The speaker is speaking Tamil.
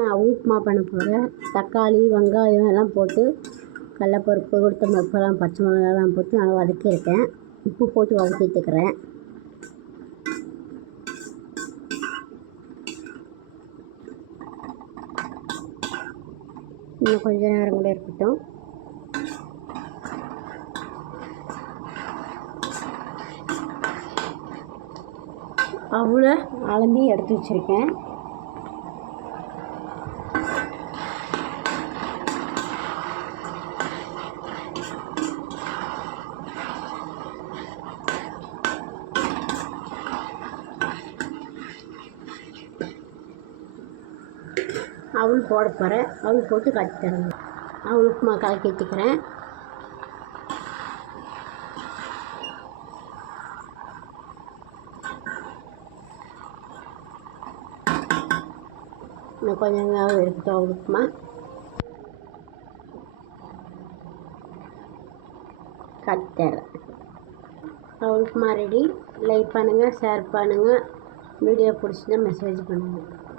உப்புமா பண்ண போகிறேன். தக்காளி, வெங்காயம் எல்லாம் போட்டு கடலப்பருப்பு, உளுத்தம் பருப்பெல்லாம் பச்சை மிளகாலாம் போட்டு நல்லா வதக்கியிருக்கேன். உப்பு போட்டு வதக்கிட்டுருக்கிறேன். இன்னும் கொஞ்சம் நேரம் கூட இருக்கட்டும். அவ்வளோ அலம்பி எடுத்து வச்சுருக்கேன். அவள் போட போகிறேன். அவள் போட்டு கட்டி தரேன். அவள் உப்புமா கலக்கி வச்சுக்கிறேன். இன்னும் கொஞ்சம் நேரம் இருக்கட்டும். அவள் உப்புமா கட்டி தரேன். அவள் உப்புமா ரெடி. லைக் பண்ணுங்கள், ஷேர் பண்ணுங்கள். வீடியோ பிடிச்சிருந்தா மெசேஜ் பண்ணுங்கள்.